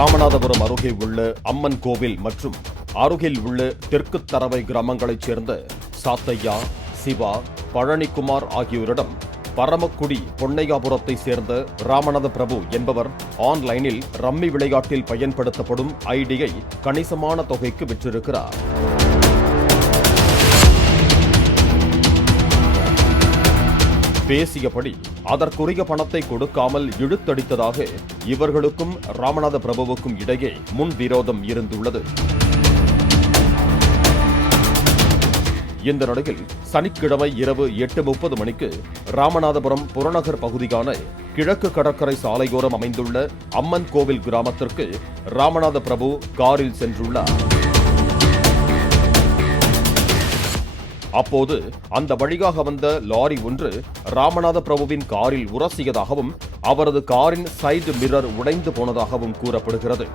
ராமநாதபுரம் அருகே உள்ள அம்மன் கோவில் மற்றும் அருகில் உள்ள தெற்கு தரவை கிராமங்களைச் சேர்ந்த சாத்தையா, சிவா, பழனிக்குமார் ஆகியோரிடம் பரமக்குடி பொன்னையாபுரத்தை சேர்ந்த ராமநாத பிரபு என்பவர் ஆன்லைனில் ரம்மி விளையாட்டில் பயன்படுத்தப்படும் ஐடியை கணிசமான தொகைக்கு விற்றிருக்கிறார். பேசியபடி அதற்குரிய பணத்தை கொடுக்காமல் இழுத்தடித்ததாக இவர்களுக்கும் ராமநாத பிரபுவுக்கும் இடையே முன்விரோதம் இருந்துள்ளது. இந்த நிலையில் சனிக்கிழமை இரவு 8:30 மணிக்கு ராமநாதபுரம் புறநகர் பகுதியான கிழக்கு கடற்கரை சாலையோரம் அமைந்துள்ள அம்மன் கோவில் கிராமத்திற்கு ராமநாத பிரபு காரில் சென்றுள்ளார். அப்போது அந்த வழியாக வந்த லாரி ஒன்று ராமநாத பிரபுவின் காரில் உரசியதாகவும் அவரது காரின் சைடு மிரர் உடைந்து போனதாகவும் கூறப்படுகிறது.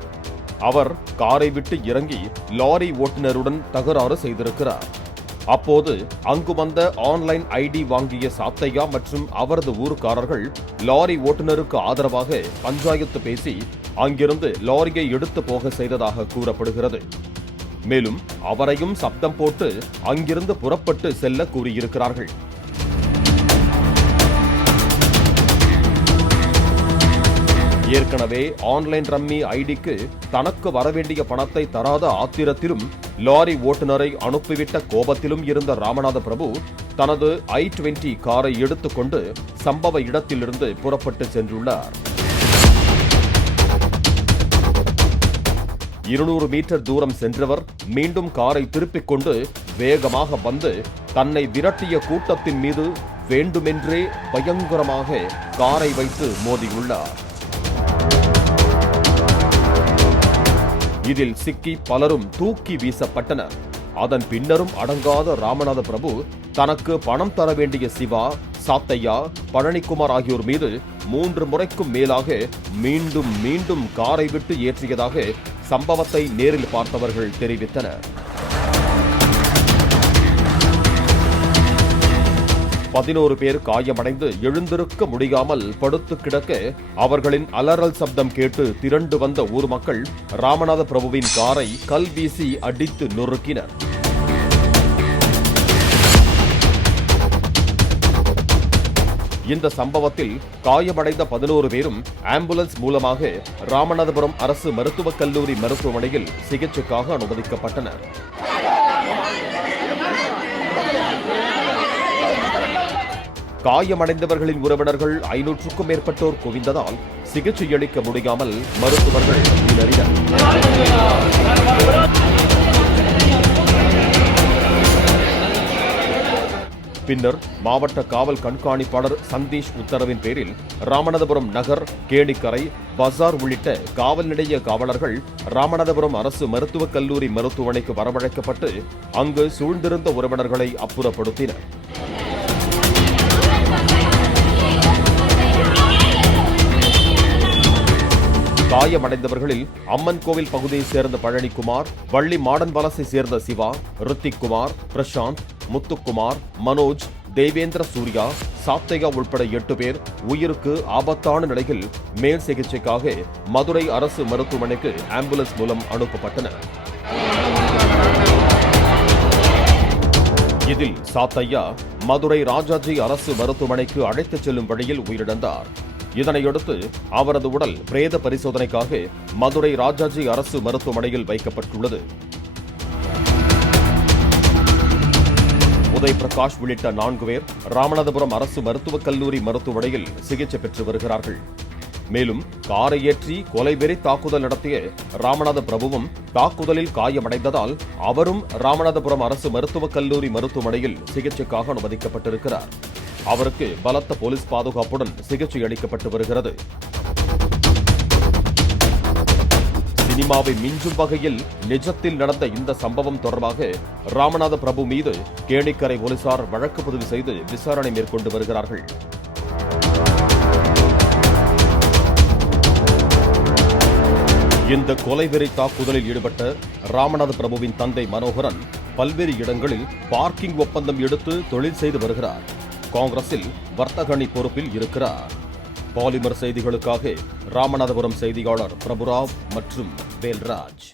அவர் காரை விட்டு இறங்கி லாரி ஓட்டுநருடன் தகராறு செய்திருக்கிறார். அப்போது அங்கு வந்த ஆன்லைன் ஐடி வாங்கிய சாத்தையா மற்றும் அவரது ஊர்க்காரர்கள் லாரி ஓட்டுநருக்கு ஆதரவாக பஞ்சாயத்து பேசி அங்கிருந்து லாரியை எடுத்து போக செய்ததாக கூறப்படுகிறது. மேலும் அவரையும் சப்தம் போட்டு அங்கிருந்து புறப்பட்டு செல்ல கூறியிருக்கிறார்கள். ஏற்கனவே ஆன்லைன் ரம்மி ஐடிக்கு தனக்கு வரவேண்டிய பணத்தை தராத ஆத்திரத்திலும் லாரி ஓட்டுநரை அனுப்பிவிட்ட கோபத்திலும் இருந்த ராமநாத பிரபு தனது i20 காரை எடுத்துக்கொண்டு சம்பவ இடத்திலிருந்து புறப்பட்டு சென்றுள்ளார். 200 மீட்டர் தூரம் சென்றவர் மீண்டும் காரை திருப்பிக் கொண்டு வேகமாக வந்து தன்னை விரட்டிய கூட்டத்தின் மீது வேண்டுமென்றே பயங்கரமாக காரை வைத்து மோதியுள்ளார். இதில் சிக்கி பலரும் தூக்கி வீசப்பட்டனர். அதன் பின்னரும் அடங்காத ராமநாத பிரபு தனக்கு பணம் தர வேண்டிய சிவா, சாத்தையா, பழனிக்குமார் ஆகியோர் மீது 3 முறைக்கும் மேலாக மீண்டும் மீண்டும் காரை விட்டு ஏற்றியதாக சம்பவத்தை நேரில் பார்த்தவர்கள் தெரிவித்தனர். 11 பேர் காயமடைந்து எழுந்திருக்க முடியாமல் படுத்து கிடக்க அவர்களின் அலறல் சப்தம் கேட்டு திரண்டு வந்த ஊர் மக்கள் ராமநாத பிரபுவின் காரை கல் வீசி அடித்து நொறுக்கினர். இந்த சம்பவத்தில் காயமடைந்த 11 பேரும் ஆம்புலன்ஸ் மூலமாக ராமநாதபுரம் அரசு மருத்துவக் கல்லூரி மருத்துவமனையில் சிகிச்சைக்காக அனுமதிக்கப்பட்டனர். காயமடைந்தவர்களின் உறவினர்கள் 500க்கும் மேற்பட்டோர் குவிந்ததால் சிகிச்சை அளிக்க முடியாமல் மருத்துவர்கள் திணறினர். பின்னர் மாவட்ட காவல் கண்காணிப்பாளர் சந்தீஷ் உத்தரவின் பேரில் ராமநாதபுரம் நகர், கேணிக்கரை, பஜார் உள்ளிட்ட காவல் நிலைய காவலர்கள் ராமநாதபுரம் அரசு மருத்துவக் கல்லூரி மருத்துவமனைக்கு வரவழைக்கப்பட்டு அங்கு சூழ்ந்திருந்த உறவினர்களை அப்புறப்படுத்தினர். காயமடைந்தவர்களில் அம்மன் கோவில் பகுதியைச் சேர்ந்த பழனிக்குமார், வள்ளி மாடன் வலசை சேர்ந்த சிவா, ரித்திக் குமார், பிரசாந்த், முத்துக்குமார், மனோஜ், தேவேந்திர சூர்யா, சாத்தையா உட்பட 8 பேர் உயிருக்கு ஆபத்தான நிலையில் மேல் சிகிச்சைக்காக மதுரை அரசு மருத்துவமனைக்கு ஆம்புலன்ஸ் மூலம் அனுப்பப்பட்டனர். இதில் சாத்தையா மதுரை ராஜாஜி அரசு மருத்துவமனைக்கு அழைத்துச் செல்லும் வழியில் உயிரிழந்தார். இதனையடுத்து அவரது உடல் பிரேத பரிசோதனைக்காக மதுரை ராஜாஜி அரசு மருத்துவமனையில் வைக்கப்பட்டுள்ளது. உதய் பிரகாஷ் உள்ளிட்ட 4 பேர் ராமநாதபுரம் அரசு மருத்துவக் கல்லூரி மருத்துவமனையில் சிகிச்சை பெற்று வருகிறார்கள். மேலும் காரை ஏற்றி கொலைவெறி தாக்குதல் நடத்திய ராமநாத பிரபுவும் தாக்குதலில் காயமடைந்ததால் அவரும் ராமநாதபுரம் அரசு மருத்துவக் கல்லூரி மருத்துவமனையில் சிகிச்சைக்காக அனுமதிக்கப்பட்டிருக்கிறார். அவருக்கு பலத்த போலீஸ் பாதுகாப்புடன் சிகிச்சை அளிக்கப்பட்டு வருகிறது. சினிமாவை மிஞ்சும் வகையில் நிஜத்தில் நடந்த இந்த சம்பவம் தொடர்பாக ராமநாத பிரபு மீது கேணிக்கரை போலீசார் வழக்கு பதிவு செய்து விசாரணை மேற்கொண்டு வருகிறார்கள். இந்த கொலைவெறி தாக்குதலில் ஈடுபட்ட ராமநாத பிரபுவின் தந்தை மனோகரன் பல்வேறு இடங்களில் பார்க்கிங் ஒப்பந்தம் எடுத்து தொழில் செய்து வருகிறார். காங்கிரஸில் வர்த்தக அணி பொறுப்பில் இருக்கிறார். பாலிமர் செய்திகளுக்காக ராமநாதபுரம் செய்தியாளர் பிரபுராவ் மற்றும் வேல்ராஜ்.